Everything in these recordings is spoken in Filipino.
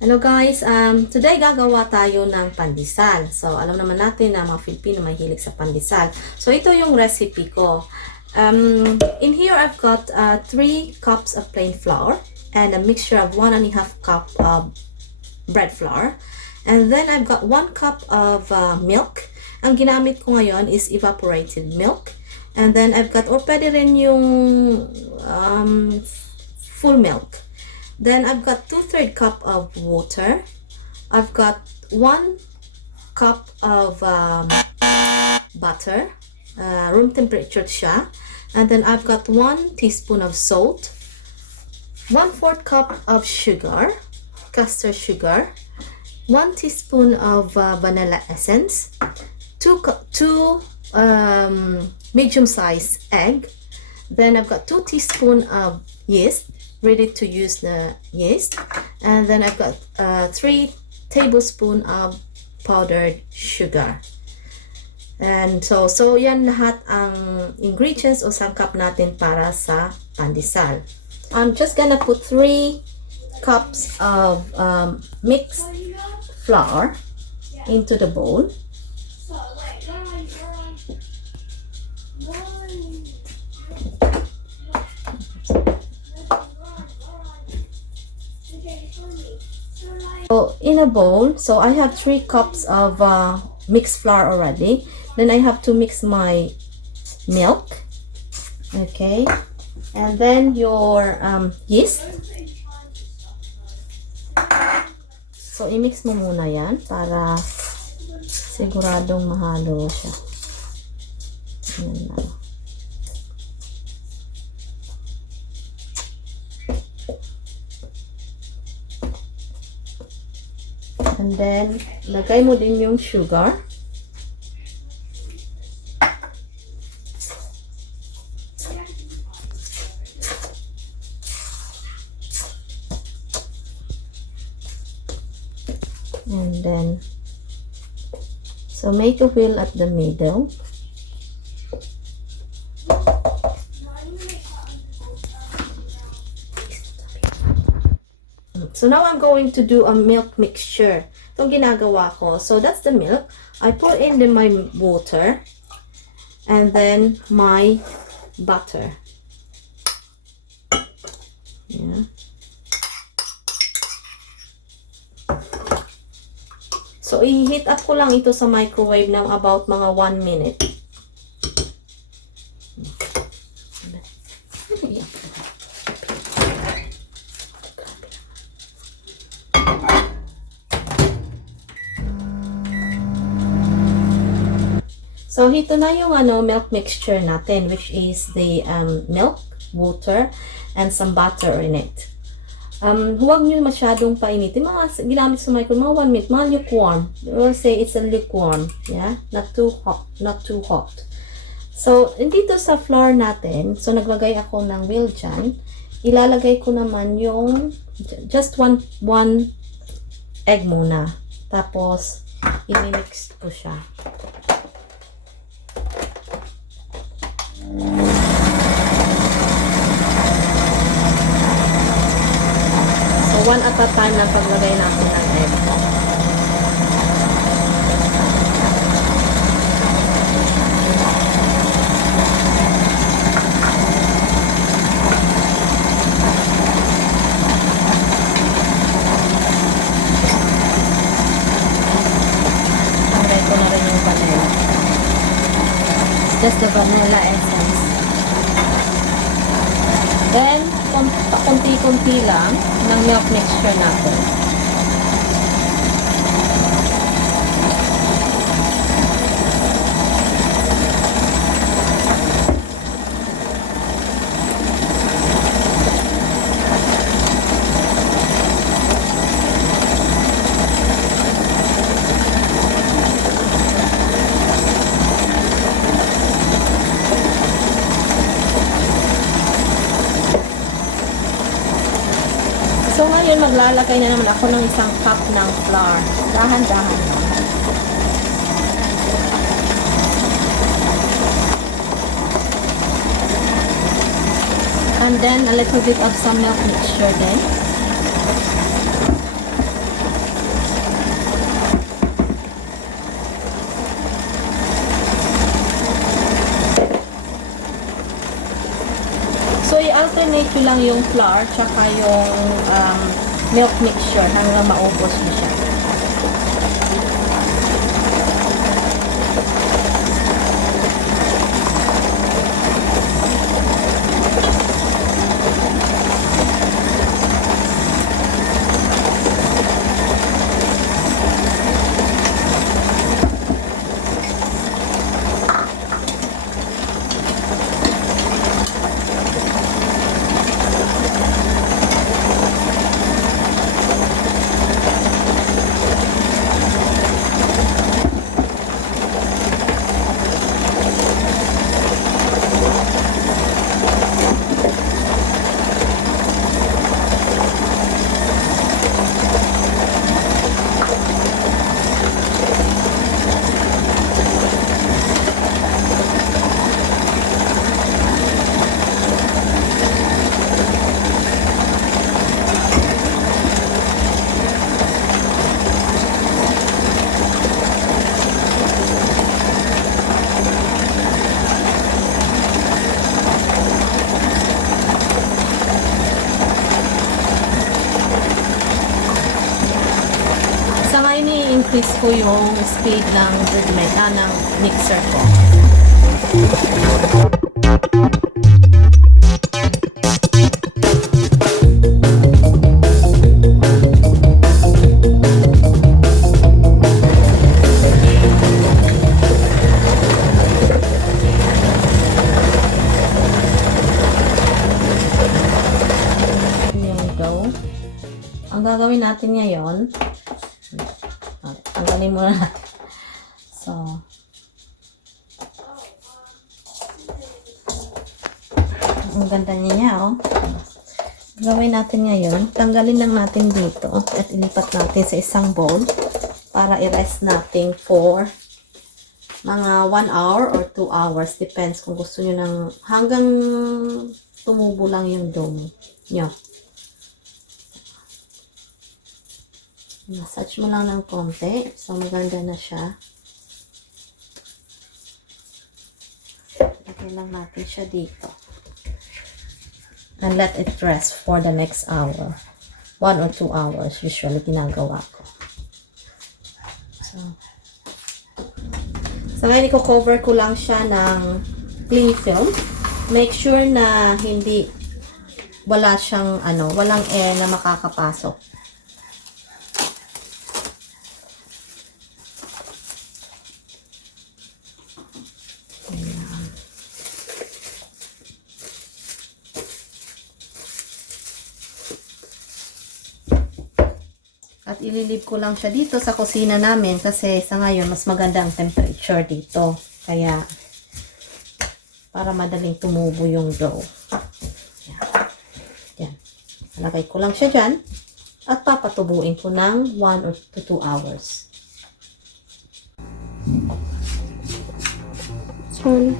Hello guys, today gagawa tayo ng pandesal. So, alam naman natin na mga Filipino mahilig sa pandesal. So, ito yung recipe ko. In here, I've got 3 cups of plain flour and a mixture of 1.5 cup of bread flour. And then, I've got 1 cup of milk. Ang ginamit ko ngayon is evaporated milk. And then, I've got, or pwede rin yung full milk. Then I've got 2/3 cup of water. I've got 1 cup of butter, room temperature siya. And then I've got 1 teaspoon of salt, 1/4 cup of sugar, custard sugar, 1 teaspoon of vanilla essence, 2 medium-sized egg. Then I've got 2 teaspoon of yeast. Ready to use the yeast, and then I've got 3 tablespoon of powdered sugar. And so yan lahat ang ingredients o sangkap natin para sa pandesal. I'm just gonna put 3 cups of mixed flour into the bowl. So in a bowl, so I have 3 cups of mixed flour already. Then I have to mix my milk, okay, and then your yeast. So i-mix mo muna yan para siguradong mahalo siya. Yan lang. And then, lagay mo din yung sugar. And then, so make a wheel at the middle. So now I'm going to do a milk mixture. Itong ginagawa ko. So that's the milk. I put in my water and then my butter. Yeah. So i-heat up ko lang ito sa microwave ng about mga 1 minute. So, ito na yung milk mixture natin, which is the milk, water, and some butter in it. Huwag nyo masyadong painitin. Mga ginamit sa microwave, mga 1 minute, mga lukewarm. We'll say it's a lukewarm. Yeah? Not too hot. Not too hot. So, dito sa flour natin, so naglagay ako ng wheel dyan. Ilalagay ko naman yung just one egg muna. Tapos, i-mix ko siya. So, 1 at a time lang paglagay natin ng egg. Lagay ko na rin yung vanilla. It's just the vanilla essence. Then, konti-konti lang ng milk mixture natin. So, ngayon maglalagay na naman ako ng 1 cup ng flour. Dahan-dahan lang. And then a little bit of some milk mixture then. nyo lang yung flour tsaka yung milk mixture hanggang maubos nyo siya. I-increase ko yung speed ng ng mixer ko. Yung dough. Ang gagawin natin ngayon, tanggalin muna natin. So, ang ganda niya, oh. Gawin natin ngayon, tanggalin lang natin dito at ilipat natin sa isang bowl para i-rest natin for mga 1 hour or 2 hours. Depends kung gusto nyo ng hanggang tumubo lang yung dough nyo. Massage mo lang ng konti. So, maganda na siya. Lagyan lang natin siya dito. And let it rest for the next hour. 1 or 2 hours usually ginagawa ko. So ngayon i-cover ko lang siya ng cling film. Make sure na wala siyang walang air na makakapasok. At ililib ko lang siya dito sa kusina namin kasi sa ngayon mas maganda ang temperature dito. Kaya para madaling tumubo yung dough. Yan. Alagay ko lang siya dyan at papatubuin ko ng 1 or 2 hours. Sorry.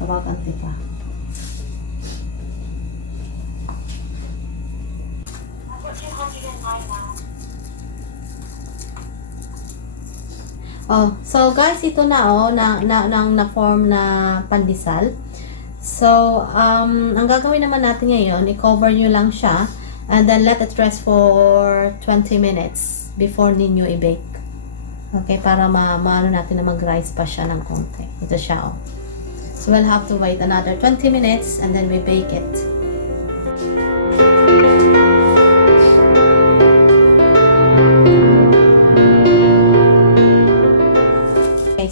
Tawagan kita. Oh, so guys, ito na oh, na form na pandesal. So, ang gagawin naman natin ngayon, i-cover nyo lang siya and then let it rest for 20 minutes before ninyo i-bake. Okay, para maano natin na mag-rise pa siya ng konti. Ito siya oh. So, we'll have to wait another 20 minutes and then we bake it.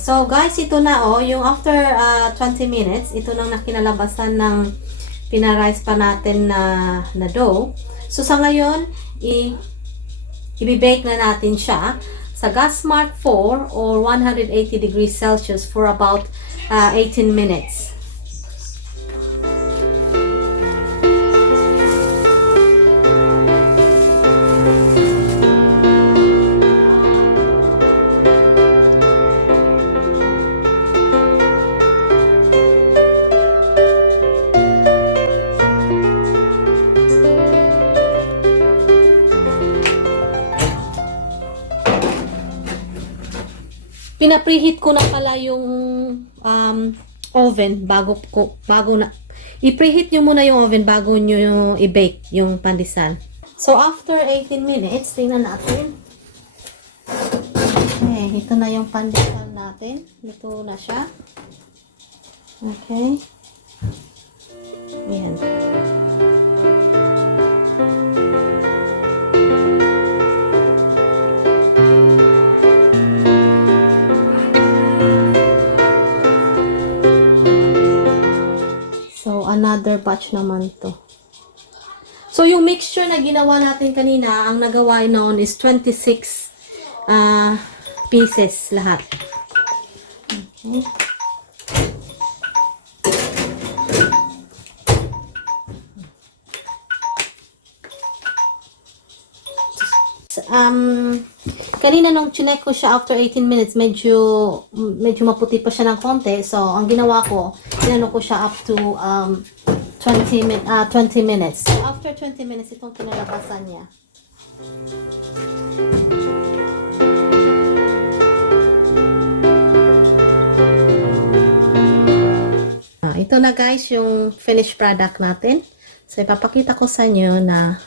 So guys, ito na oh, yung after 20 minutes, ito nang nakinalabasan ng pina-rice pa natin na dough. So sa ngayon, i-bake na natin siya sa gas mark 4 or 180 degrees Celsius for about 18 minutes. Pina-preheat ko na pala yung oven bago na i-preheat nyo muna yung oven bago nyo i-bake yung pandesal. So after 18 minutes, tingnan natin. Okay, ito na yung pandesal natin. Ito na siya. Okay. Ayan. Another batch naman to. So, yung mixture na ginawa natin kanina, ang nagawa noon is 26 pieces lahat. Okay. Kanina nung chinek ko siya after 18 minutes, medyo maputi pa siya ng konti. So, ang ginawa ko, inano ko siya up to 20 minutes. So, after 20 minutes, itong kinalabasan niya. Ito na guys, yung finished product natin. So, ipapakita ko sa inyo na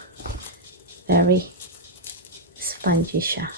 very spongy siya.